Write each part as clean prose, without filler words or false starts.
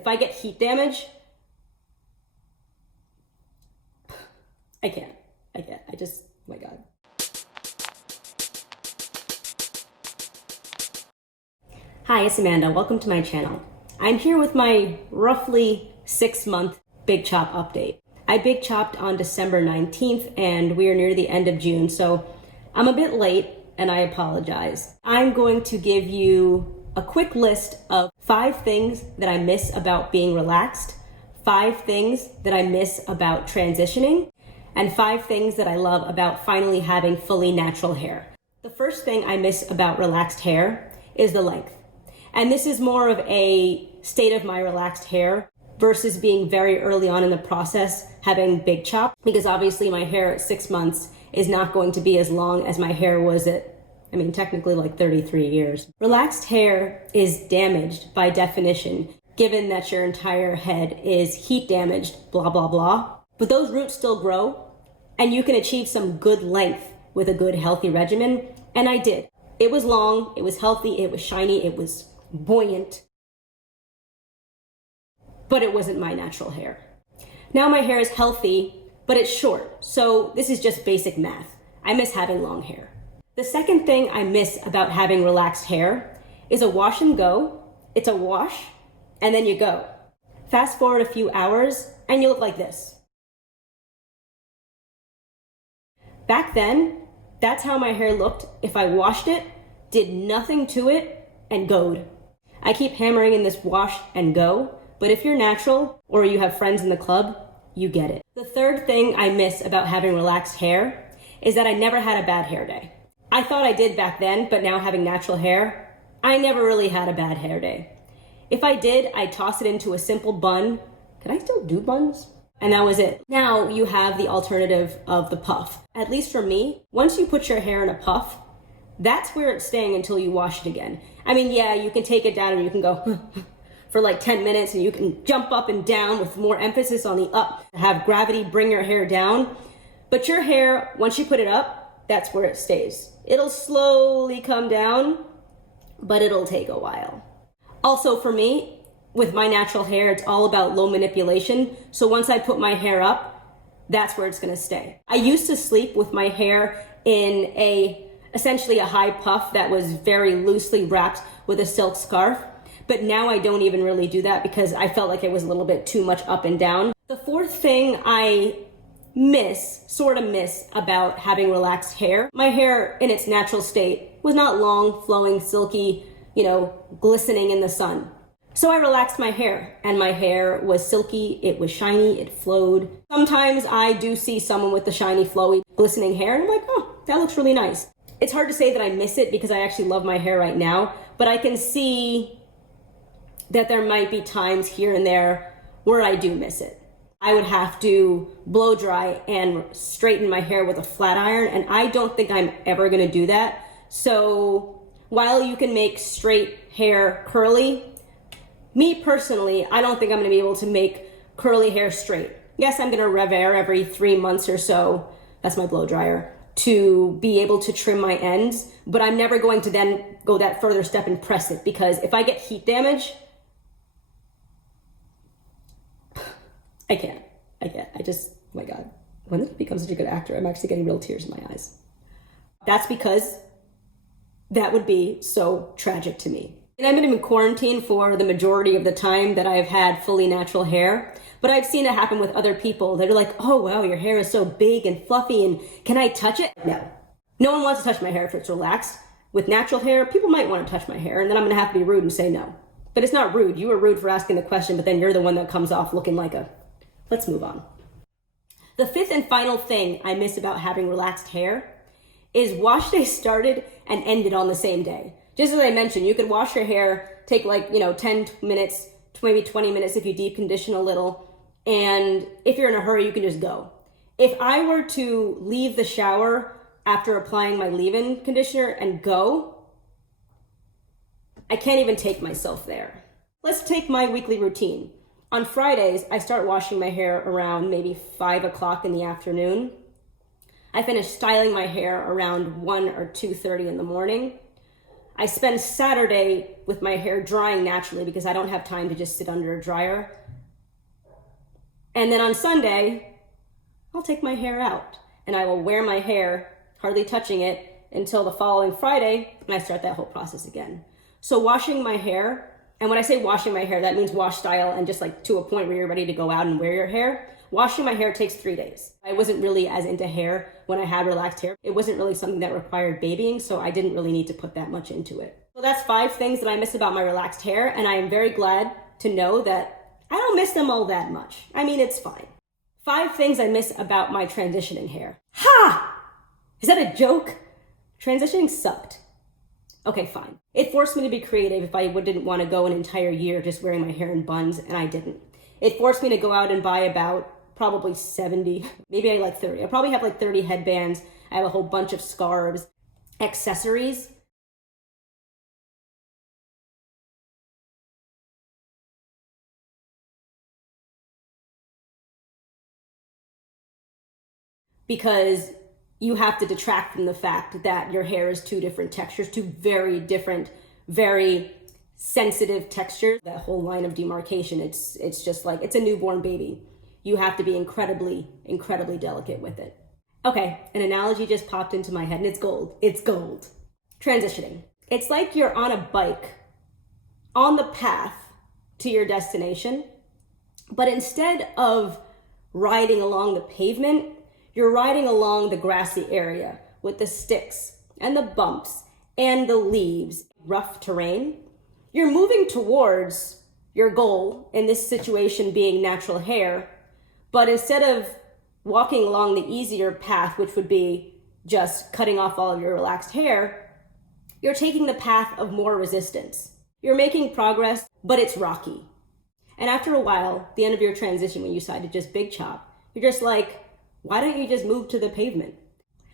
If I get heat damage, I can't. I just, oh my God. Hi, it's Amanda. Welcome to my channel. I'm here with my roughly 6-month Big Chop update. I Big Chopped on December 19th and we are near the end of June, so I'm a bit late and I apologize. I'm going to give you a quick list of 5 things that I miss about being relaxed, 5 things that I miss about transitioning, and 5 things that I love about finally having fully natural hair. The first thing I miss about relaxed hair is the length. And this is more of a state of my relaxed hair versus being very early on in the process having Big Chop, because obviously my hair at 6 months is not going to be as long as my hair was at, technically like 33 years. Relaxed hair is damaged by definition, given that your entire head is heat damaged, blah, blah, blah. But those roots still grow and you can achieve some good length with a good healthy regimen. And I did. It was long, it was healthy, it was shiny, it was buoyant, but it wasn't my natural hair. Now my hair is healthy, but it's short. So this is just basic math. I miss having long hair. The second thing I miss about having relaxed hair is a wash and go. It's a wash and then you go. Fast forward a few hours and you look like this. Back then, that's how my hair looked if I washed it, did nothing to it, and goed. I keep hammering in this wash and go, but if you're natural or you have friends in the club, you get it. The third thing I miss about having relaxed hair is that I never had a bad hair day. I thought I did back then, but now having natural hair, I never really had a bad hair day. If I did, I'd toss it into a simple bun. Can I still do buns? And that was it. Now you have the alternative of the puff. At least for me, once you put your hair in a puff, that's where it's staying until you wash it again. Yeah, you can take it down and you can go for like 10 minutes and you can jump up and down with more emphasis on the up, have gravity bring your hair down. But your hair, once you put it up, that's where it stays. It'll slowly come down, but it'll take a while. Also for me, with my natural hair, it's all about low manipulation. So once I put my hair up, that's where it's gonna stay. I used to sleep with my hair in essentially a high puff that was very loosely wrapped with a silk scarf. But now I don't even really do that because I felt like it was a little bit too much up and down. The fourth thing I sort of miss about having relaxed hair, my hair in its natural state was not long, flowing, silky, glistening in the sun. So I relaxed my hair and my hair was silky, it was shiny, it flowed. Sometimes I do see someone with the shiny, flowy, glistening hair and I'm like, oh, that looks really nice. It's hard to say that I miss it because I actually love my hair right now, but I can see that there might be times here and there where I do miss it. I would have to blow dry and straighten my hair with a flat iron, and I don't think I'm ever gonna do that. So while you can make straight hair curly, me personally, I don't think I'm gonna be able to make curly hair straight. Yes, I'm gonna rev-air every 3 months or so, that's my blow dryer, to be able to trim my ends, but I'm never going to then go that further step and press it, because if I get heat damage, I can't. I just, oh my God. When did I become such a good actor? I'm actually getting real tears in my eyes. That's because that would be so tragic to me. And I've been in quarantine for the majority of the time that I've had fully natural hair, but I've seen it happen with other people that are like, oh wow, your hair is so big and fluffy and can I touch it? No. No one wants to touch my hair if it's relaxed. With natural hair, people might want to touch my hair and then I'm gonna have to be rude and say no. But it's not rude. You were rude for asking the question, but then you're the one that comes off looking like a... Let's move on. The fifth and final thing I miss about having relaxed hair is wash day started and ended on the same day. Just as I mentioned, you could wash your hair, take 10 minutes, maybe 20 minutes if you deep condition a little. And if you're in a hurry, you can just go. If I were to leave the shower after applying my leave-in conditioner and go, I can't even take myself there. Let's take my weekly routine. On Fridays, I start washing my hair around maybe 5 o'clock in the afternoon. I finish styling my hair around 1 or 2:30 in the morning. I spend Saturday with my hair drying naturally because I don't have time to just sit under a dryer. And then on Sunday, I'll take my hair out and I will wear my hair, hardly touching it, until the following Friday, and I start that whole process again. So washing my hair, and when I say washing my hair, that means wash style and just like to a point where you're ready to go out and wear your hair. Washing my hair takes 3 days. I wasn't really as into hair when I had relaxed hair. It wasn't really something that required babying, so I didn't really need to put that much into it. So that's 5 things that I miss about my relaxed hair, and I am very glad to know that I don't miss them all that much. I mean, it's fine. 5 things I miss about my transitioning hair. Ha! Is that a joke? Transitioning sucked. Okay, fine. It forced me to be creative if I didn't want to go an entire year just wearing my hair in buns, and I didn't. It forced me to go out and buy about probably 70, maybe I like 30. I probably have like 30 headbands. I have a whole bunch of scarves, accessories. Because you have to detract from the fact that your hair is 2 different textures, 2 very different, very sensitive textures. That whole line of demarcation, it's just like, it's a newborn baby. You have to be incredibly, incredibly delicate with it. Okay, an analogy just popped into my head and it's gold. It's gold. Transitioning. It's like you're on a bike on the path to your destination, but instead of riding along the pavement, you're riding along the grassy area with the sticks and the bumps and the leaves, rough terrain. You're moving towards your goal, in this situation being natural hair, but instead of walking along the easier path, which would be just cutting off all of your relaxed hair, you're taking the path of more resistance. You're making progress, but it's rocky. And after a while, the end of your transition, when you decide to just big chop, you're just like, why don't you just move to the pavement?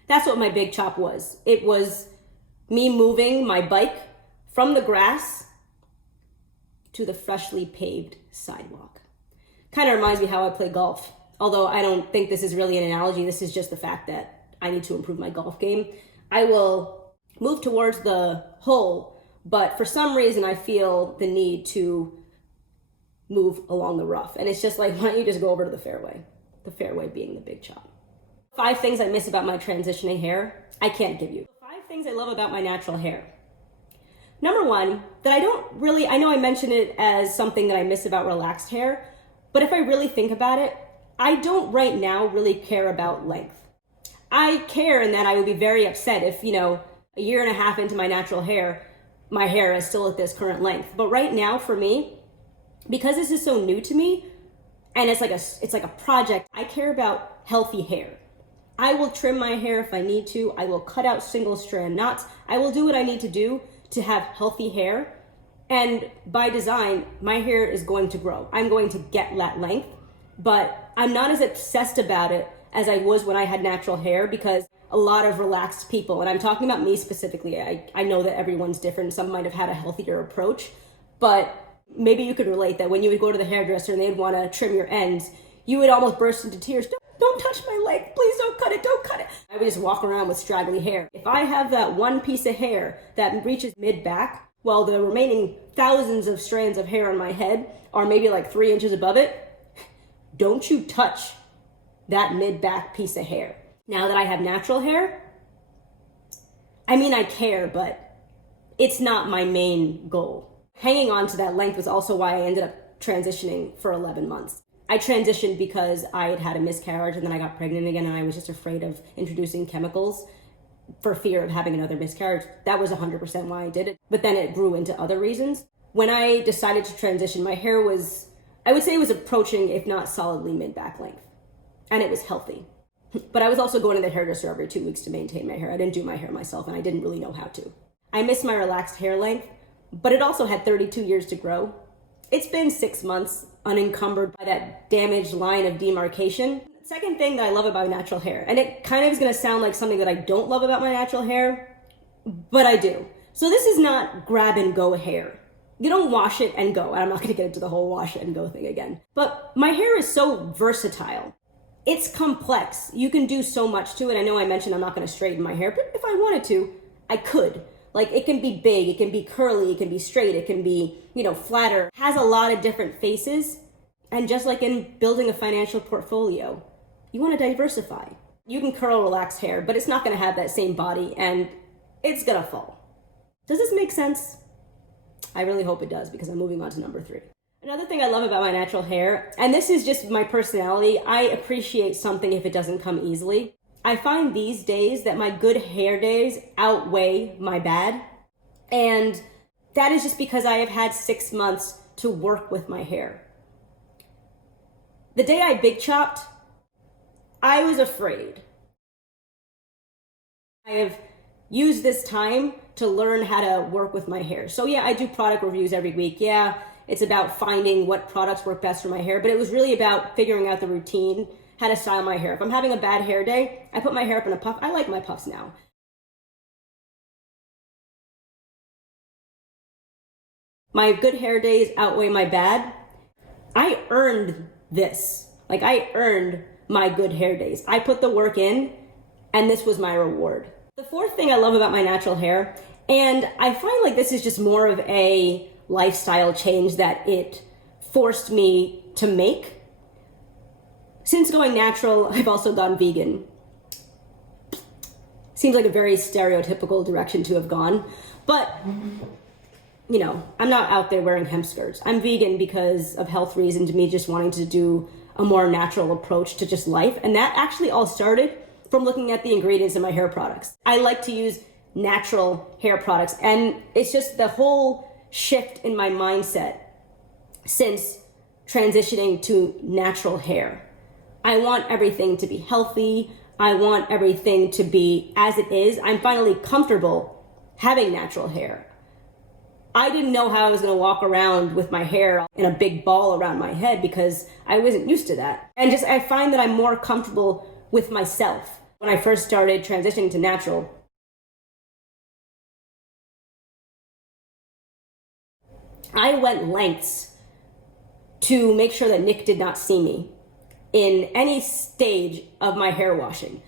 That's what my big chop was. It was me moving my bike from the grass to the freshly paved sidewalk. Kind of reminds me how I play golf. Although I don't think this is really an analogy, this is just the fact that I need to improve my golf game. I will move towards the hole, but for some reason I feel the need to move along the rough. And it's just like, why don't you just go over to the fairway? The fairway being the big chop. 5 things I miss about my transitioning hair, I can't give you. 5 things I love about my natural hair. Number 1, that I know I mentioned it as something that I miss about relaxed hair, but if I really think about it, I don't right now really care about length. I care in that I would be very upset if, a year and a half into my natural hair, my hair is still at this current length. But right now for me, because this is so new to me, and it's like a project, I care about healthy hair. I will trim my hair if I need to. I will cut out single strand knots. I will do what I need to do to have healthy hair. And by design, my hair is going to grow. I'm going to get that length, but I'm not as obsessed about it as I was when I had natural hair, because a lot of relaxed people, and I'm talking about me specifically, I know that everyone's different. Some might have had a healthier approach, but maybe you could relate that when you would go to the hairdresser and they'd want to trim your ends, you would almost burst into tears. Don't touch my leg. Please don't cut it. Don't cut it. I would just walk around with straggly hair. If I have that one piece of hair that reaches mid-back, while the remaining thousands of strands of hair on my head are maybe like 3 inches above it, don't you touch that mid-back piece of hair. Now that I have natural hair, I care, but it's not my main goal. Hanging on to that length was also why I ended up transitioning for 11 months. I transitioned because I had a miscarriage and then I got pregnant again, and I was just afraid of introducing chemicals for fear of having another miscarriage. That was 100% why I did it. But then it grew into other reasons. When I decided to transition, my hair was, I would say it was approaching, if not solidly mid-back length. And it was healthy. But I was also going to the hairdresser every 2 weeks to maintain my hair. I didn't do my hair myself, and I didn't really know how to. I miss my relaxed hair length, but it also had 32 years to grow. It's been 6 months unencumbered by that damaged line of demarcation. Second thing that I love about natural hair, and it kind of is going to sound like something that I don't love about my natural hair, but I do. So this is not grab and go hair. You don't wash it and go. I'm not going to get into the whole wash it and go thing again. But my hair is so versatile. It's complex. You can do so much to it. I know I mentioned I'm not going to straighten my hair, but if I wanted to, I could. Like it can be big, it can be curly, it can be straight, it can be, flatter. It has a lot of different faces. And just like in building a financial portfolio, you want to diversify. You can curl relaxed hair, but it's not going to have that same body and it's going to fall. Does this make sense? I really hope it does, because I'm moving on to number 3. Another thing I love about my natural hair, and this is just my personality, I appreciate something if it doesn't come easily. I find these days that my good hair days outweigh my bad. And that is just because I have had 6 months to work with my hair. The day I big chopped, I was afraid. I have used this time to learn how to work with my hair. So yeah, I do product reviews every week. Yeah, it's about finding what products work best for my hair, but it was really about figuring out the routine, how to style my hair. If I'm having a bad hair day, I put my hair up in a puff. I like my puffs now. My good hair days outweigh my bad. I earned this. Like, I earned my good hair days. I put the work in, and this was my reward. The 4th thing I love about my natural hair, and I find like this is just more of a lifestyle change that it forced me to make. Since going natural, I've also gone vegan. Seems like a very stereotypical direction to have gone, but I'm not out there wearing hemp skirts. I'm vegan because of health reasons, me just wanting to do a more natural approach to just life. And that actually all started from looking at the ingredients in my hair products. I like to use natural hair products, and it's just the whole shift in my mindset since transitioning to natural hair. I want everything to be healthy. I want everything to be as it is. I'm finally comfortable having natural hair. I didn't know how I was going to walk around with my hair in a big ball around my head because I wasn't used to that. And I find that I'm more comfortable with myself. When I first started transitioning to natural, I went lengths to make sure that Nick did not see me in any stage of my hair washing,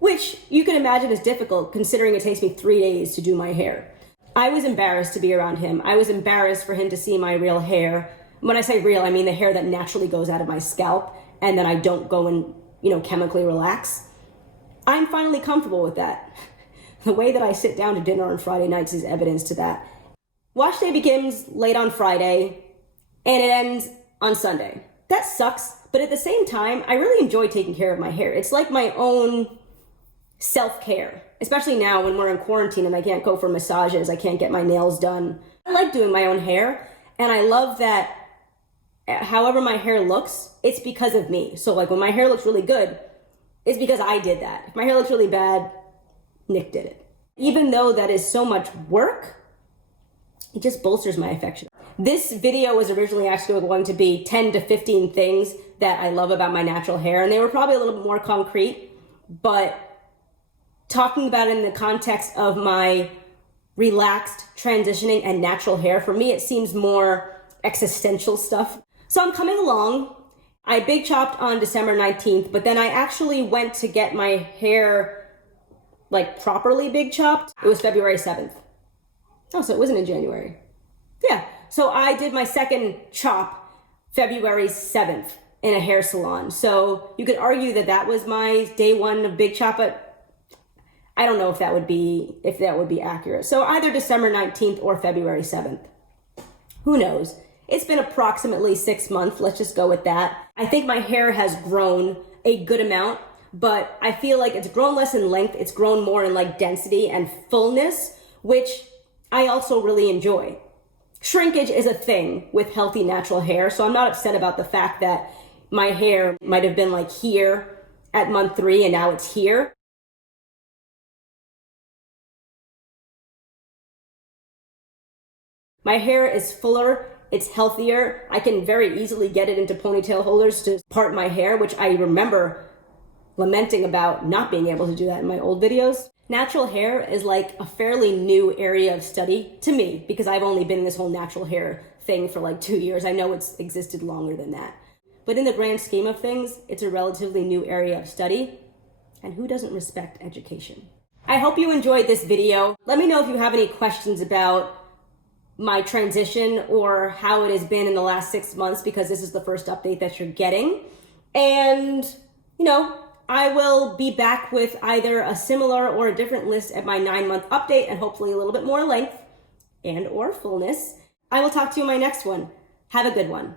which you can imagine is difficult considering it takes me 3 days to do my hair. I was embarrassed to be around him. I was embarrassed for him to see my real hair. When I say real, I mean the hair that naturally goes out of my scalp and then I don't go and, chemically relax. I'm finally comfortable with that. The way that I sit down to dinner on Friday nights is evidence to that. Wash day begins late on Friday and it ends on Sunday. That sucks, but at the same time, I really enjoy taking care of my hair. It's like my own self-care, especially now when we're in quarantine and I can't go for massages, I can't get my nails done. I like doing my own hair, and I love that however my hair looks, it's because of me. So like when my hair looks really good, it's because I did that. If my hair looks really bad, Nick did it. Even though that is so much work, it just bolsters my affection. This video was originally actually going to be 10 to 15 things that I love about my natural hair, and they were probably a little bit more concrete, but talking about it in the context of my relaxed transitioning and natural hair, for me, it seems more existential stuff. So I'm coming along. I big chopped on December 19th, but then I actually went to get my hair like properly big chopped. It was February 7th. Oh, so it wasn't in January. Yeah. So I did my second chop February 7th in a hair salon. So you could argue that that was my day one of big chop, but I don't know if that would be accurate. So either December 19th or February 7th. Who knows? It's been approximately 6 months. Let's just go with that. I think my hair has grown a good amount, but I feel like it's grown less in length. It's grown more in like density and fullness, which I also really enjoy. Shrinkage is a thing with healthy natural hair, so I'm not upset about the fact that my hair might have been like here at month 3 and now it's here. My hair is fuller, it's healthier. I can very easily get it into ponytail holders to part my hair, which I remember lamenting about not being able to do that in my old videos. Natural hair is like a fairly new area of study to me because I've only been in this whole natural hair thing for like 2 years. I know it's existed longer than that. But in the grand scheme of things, it's a relatively new area of study. And who doesn't respect education? I hope you enjoyed this video. Let me know if you have any questions about my transition or how it has been in the last 6 months, because this is the first update that you're getting. And, I will be back with either a similar or a different list at my 9-month update, and hopefully a little bit more length and or fullness. I will talk to you in my next one. Have a good one.